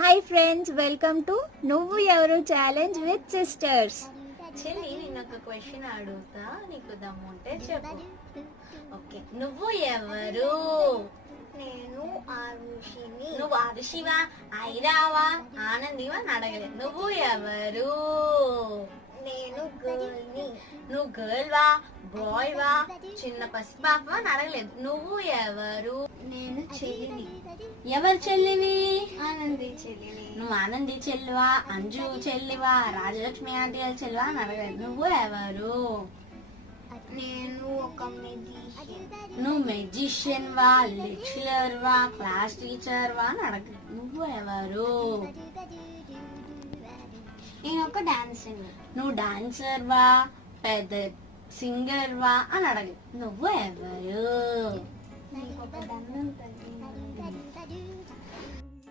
Hi friends, welcome to నువ్వు ఎవరు challenge with sisters. చెల్లి నేను ఒక క్వశ్చన్ అడుగుతా, నీకు దమ్ముంటే చెప్పు. ఓకే, నువ్వు ఎవరు? నేను ఆరుషిని. నువ్వు ఆరుషివా, ఐరావా, ఆనందివా అని అడగలేదు. నువ్వు ఎవరు? నేను గర్ల్ని. నువ్వు గర్ల్ వా, బాయ్ వా, చిన్న పసిపాప అని అడగలేదు. నువ్వు ఎవరు? నేను చెల్లిని. ఎవరు చెల్లివి? ఆనంది చెల్లిని. నువ్వు ఆనంది చెల్లివా, అంజు చెల్లివా, రాజలక్ష్మి ఆంటీ చెల్లివా అని అడగలేదు. నువ్వు ఎవరు? నేను ఒక మెజిషియన్. నువ్వు మెజిషియన్ వా, లెక్చరర్ వా, క్లాస్ టీచర్ వా అని అడగలేదు. నువ్వు ఎవరు? నేను ఒక డాన్సర్. నువ్వు డాన్సర్ వా, పెద్ద సింగర్ వా అని అడగలేదు. నువ్వు ఎవరు? నాకు ఒక దండం తల్లి.